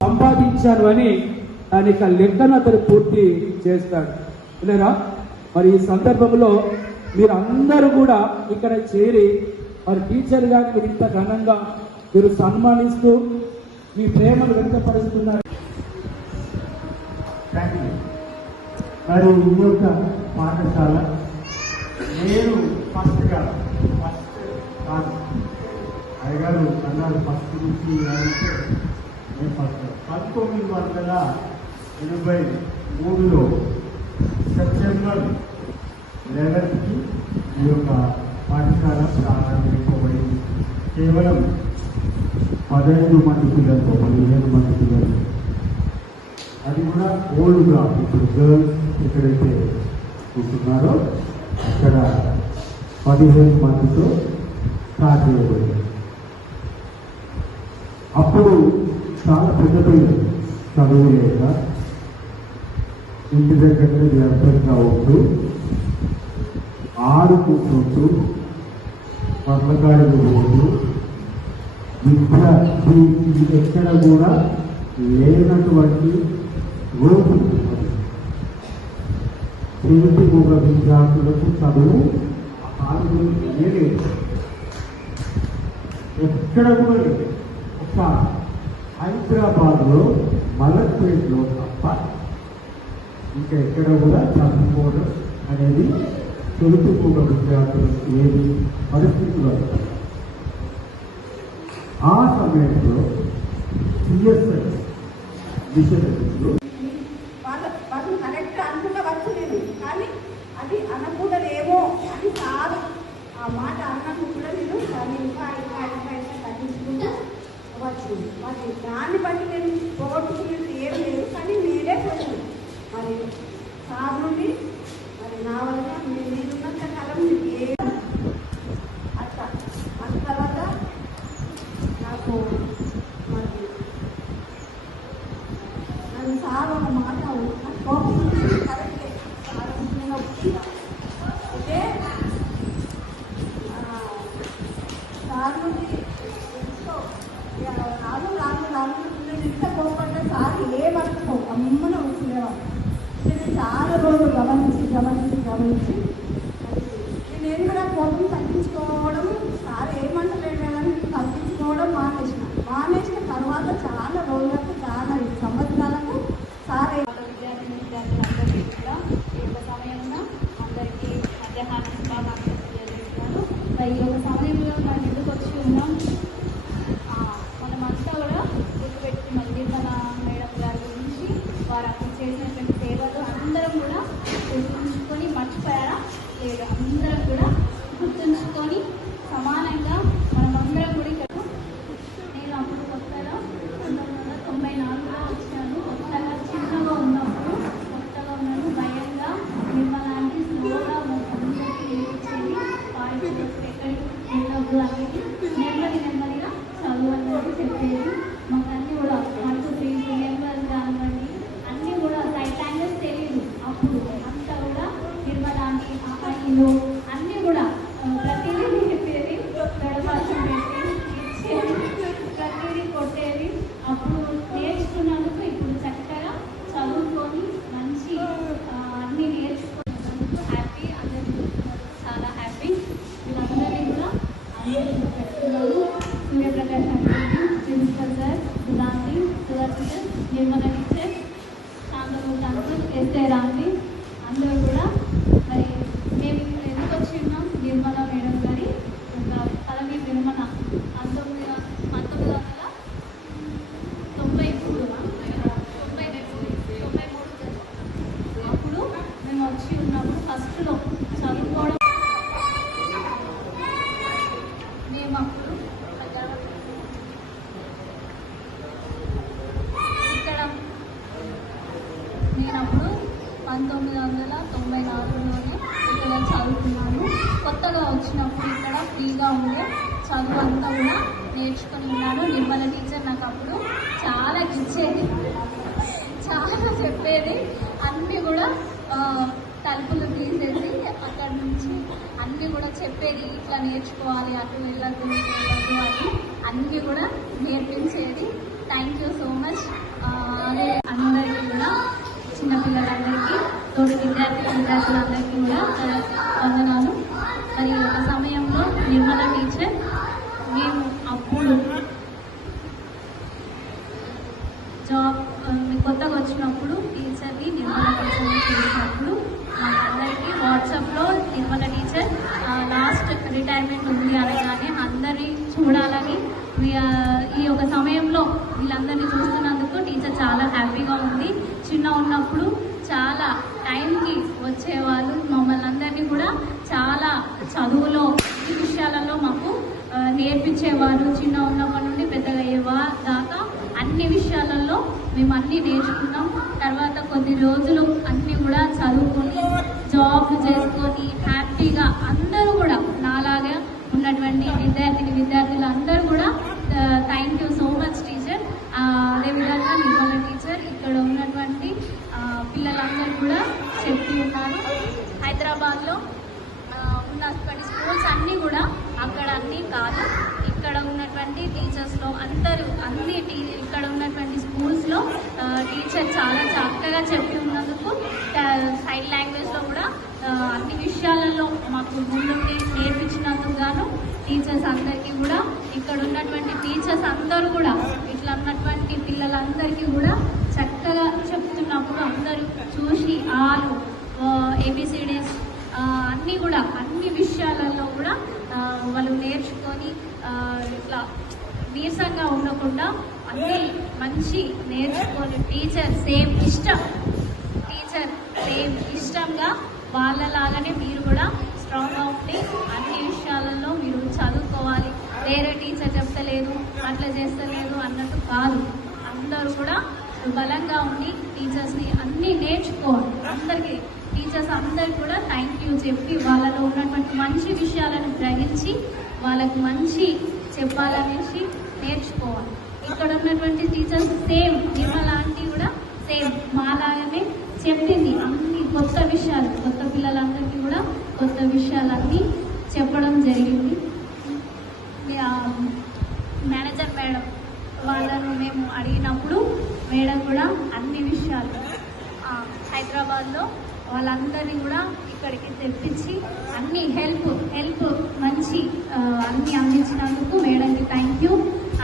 సంపాదించాను అని దానికి లెక్కను అతను పూర్తి చేస్తాడు. వినరా? మరి ఈ సందర్భంలో మీరు అందరూ కూడా ఇక్కడ చేరి మరి టీచర్ గారిని మీరు ఇంత ఘనంగా మీరు సన్మానిస్తూ మీ ప్రేమను వ్యక్తపరుస్తున్నారు. మరి ఈ యొక్క పాఠశాల నేను ఫస్ట్ కాదు అయ్యగారు అన్నారు ఫస్ట్ నుంచి నేను ఫస్ట్ 1983లో సెప్టెంబర్ 11కి ఈ యొక్క పాఠశాల ప్రారంభించబడింది. కేవలం 15 మంది పిల్లలతో 15 మంది పిల్లలు, అది కూడా ఓల్డ్గా ఇప్పుడు గర్ల్స్ ఎక్కడైతే ఉంటున్నారో అక్కడ 15 మందితో స్టార్ట్ చేయబడింది. అప్పుడు చాలా పెద్ద పిల్లలు చదువు లేక ఇంటి దగ్గరనే వ్యర్థంగా ఉంటూ ఆడుకుంటుంటూ పర్లకాయలు పోతూ విద్య ఎక్కడ కూడా లేనటువంటి రోజు తెలుగు మూగ విద్యార్థులకు చదువు లేదు, ఎక్కడ కూడా లేదు. ఒక హైదరాబాద్లో మలక్పేటలో తప్ప ఇంకా ఎక్కడ కూడా చదువుకోవడం అనేది తెలుగు మూగ విద్యార్థులకు ఏది పరిస్థితులు. ఆ సమయంలో సిఎస్ఐ మిషనరీలు వాళ్ళు కరెక్ట్ అనుకున్నవచ్చు నేను, కానీ అది అనకూడదేమో అని కాదు ఆ మాట అన్నట్టు కూడా నేను దాన్ని ఇంకా తగ్గించుకుంటూ వచ్చు. మరి దాన్ని బట్టి నేను పోగొట్టుకునేది ఏం లేదు, కానీ నేనే కొంచెం మరి సార్ నుండి మరి నా వల్ల నేనున్నంత కాలం ఏ అట్లా అంత తర్వాత నాకు మరి నన్ను సార్ ఒక మాట కోపం కరెక్టే సార్ అయితే సార్ నుండి ఎంతో నాలుగు నేను ఎంత కోపడ్డా సార్ ఏమనుకో అమ్మన వస్తుండేవాడు. నేను చాలా రోజులు గమనించి నేను కూడా కోపం తగ్గించుకోవడం సార్ ఏమంటలేడు కానీ తగ్గించుకోవడం మానేసిన తర్వాత చాలా రోజులకు చాలా సంవత్సరాలకు సార్ విద్యార్థులందరికీ కూడా ఈ యొక్క సమయంలో అందరికీ మధ్యాహ్నం శుభాకాంక్షలు తెలియజేస్తున్నాను. ఈ యొక్క సమయంలో మనం ఎందుకు వచ్చి ఉన్నాం, మనమంతా కూడా గుర్తుపెట్టుకున్నాం నిర్మల మేడం గారి గురించి, వారు అప్పుడు చేసినటువంటి సేవలు అందరం కూడా గుర్తుంచుకొని మర్చిపోయారా లేదు, అందరం కూడా గుర్తుంచుకొని సమానంగా మనమందరం కూడా ఇక్కడ నేను అప్పుడు కొత్తగా 1994లో వచ్చాను. కొత్తగా చిన్నగా ఉన్నప్పుడు భయంగా నిర్మలాంటి స్లోగా అందరికీ నేర్పించేది పాయింట్ ఎక్కడికి వెళ్ళదు అనేది నెమ్మదిగా చదువు అనేది చెప్పేది. మాకు అన్నీ కూడా 1 2 3 నెంబర్స్ కానివ్వండి అన్నీ కూడా సైట్ యాంగిల్స్ తెలియదు అప్పుడు, అంతా కూడా నిర్మలాంటి అమ్మాయిలు అన్నీ కూడా ప్రతిదీ చెప్పేది, గడపాల్సిన పెట్టి ఇచ్చేది, ప్రతిదీ కొట్టేది. అప్పుడు నేర్చుకున్నందుకు ఇప్పుడు చక్కగా చదువుకొని మంచి అన్నీ నేర్చుకుంటున్నాను. హ్యాపీ, అందరికీ చాలా హ్యాపీ. వీళ్ళందరినీ కూడా అందరూ పెట్టుకున్నాను. Suryaprakash principal sir, Sudhanti, Sudarshan, Nirmala teacher, Shanthamurthy uncle, SI Ranthi అందరూ కూడా మరి మేము ఇక్కడ ఎందుకు వచ్చి ఉన్నాం, నిర్మల మేడం గారి పదవి విరమణ 1993 అప్పుడు మేము వచ్చి ఉన్నప్పుడు ఫస్ట్లో చదువుకోవడం మేము అప్పుడు ఇక్కడ నేనప్పుడు ఫ్రీగా ఉండే చదువు అంతా కూడా నేర్చుకొని ఉన్నాను. నిర్మల టీచర్ నాకు అప్పుడు చాలా ఇచ్చేది, చాలా చెప్పేది. అన్నీ కూడా తలుపులు తీసేసి అక్కడ నుంచి అన్నీ కూడా చెప్పేది, ఇట్లా నేర్చుకోవాలి, అటు వెళ్ళదు అని అన్నీ కూడా నేర్పించేది. Thank you so much. అదే అందరికీ కూడా, చిన్నపిల్లలందరికీ, తోటి విద్యార్థులందరికీ కూడా వందనాలు. మరి ఒక సమయంలో నిర్మల టీచర్ మేము అప్పుడు జాబ్ కొత్తగా వచ్చినప్పుడు టీచర్ని నిర్మల టీచర్ని చేసినప్పుడు అందరికీ వాట్సాప్లో నిర్మల టీచర్ లాస్ట్ రిటైర్మెంట్ ఉంది అనగానే అందరినీ చూడాలని, ఈ ఒక సమయంలో వీళ్ళందరినీ చూస్తున్నందుకు టీచర్ చాలా హ్యాపీగా ఉంది. చిన్న ఉన్నప్పుడు చాలా టైంకి వచ్చేవాళ్ళు, మమ్మల్ని అందరినీ కూడా చాలా చదువులో ఈ విషయాలలో మాకు నేర్పించేవారు. చిన్న ఉన్నప్పటి నుండి పెద్దగా అయ్యేవా దాకా అన్ని విషయాలలో మేము అన్నీ నేర్చుకున్నాం. తర్వాత కొద్ది రోజులు అన్నీ కూడా చదువుకొని జాబ్ చేసుకొని హ్యాపీగా అందరూ కూడా నాలాగా ఉన్నటువంటి విద్యార్థులు అందరూ కూడా thank you so much teacher. అదేవిధంగా నిర్మల టీచర్ ఇక్కడ ఉన్నటువంటి పిల్లలందరూ కూడా చెప్తూ ఉన్నారు. హైదరాబాద్లో ఉన్నటువంటి స్కూల్స్ అన్నీ కూడా అక్కడ అన్నీ కాదు, ఇక్కడ ఉన్నటువంటి టీచర్స్లో అందరూ ఇక్కడ ఉన్నటువంటి స్కూల్స్లో టీచర్ చాలా చక్కగా చెప్పి ఉన్నందుకు సైన్ లాంగ్వేజ్లో కూడా అన్ని విషయాలలో మాకు ముందుండి నేర్పించినందుకు గాను టీచర్స్ అందరికీ కూడా, ఇక్కడ ఉన్నటువంటి టీచర్స్ అందరూ కూడా ఇట్లా ఉన్నటువంటి పిల్లలందరికీ కూడా చక్కగా చెప్తున్నప్పుడు అందరూ చూసి ఆలు ఏబిసిడీస్ అన్నీ కూడా అన్ని విషయాలలో కూడా వాళ్ళు నేర్చుకొని ఇట్లా నీరసంగా ఉండకుండా అన్నీ మంచి నేర్చుకొని టీచర్ సేమ్ ఇష్టంగా వాళ్ళలాగానే మీరు కూడా స్ట్రాంగ్గా ఉండి అన్ని విషయాలలో మీరు చదువుకోవాలి. వేరే టీచర్ చెప్తలేదు, అట్లా చేస్తలేదు అన్నట్టు కాదు. అందరూ కూడా బలంగా ఉండి టీచర్స్ని అన్నీ నేర్చుకోవాలి. అందరికీ టీచర్స్ అందరికి కూడా థ్యాంక్ యూ చెప్పి వాళ్ళలో ఉన్నటువంటి మంచి విషయాలను గ్రహించి వాళ్ళకి మంచి చెప్పాలనేసి నేర్చుకోవాలి. ఇక్కడ ఉన్నటువంటి టీచర్స్ సేమ్ నిర్మల ఆంటీ కూడా సేమ్ మాలాగానే చెప్పింది. అన్ని కొత్త విషయాలు, కొత్త పిల్లలందరికీ కూడా కొత్త విషయాలన్నీ చెప్పడం జరిగింది. మేనేజర్ మేడం వాళ్ళను మేము అడిగినప్పుడు మేడం కూడా అన్ని విషయాలు హైదరాబాద్లో వాళ్ళందరినీ కూడా ఇక్కడికి తెప్పించి అన్ని హెల్ప్ మంచి అన్ని అందించినందుకు మేడంకి థ్యాంక్ యూ.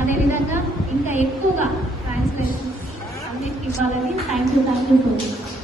అదేవిధంగా ఇంకా ఎక్కువగా ట్రాన్స్లేషన్ అన్నిటికి ఇవ్వాలని థ్యాంక్ యూ సో మచ్.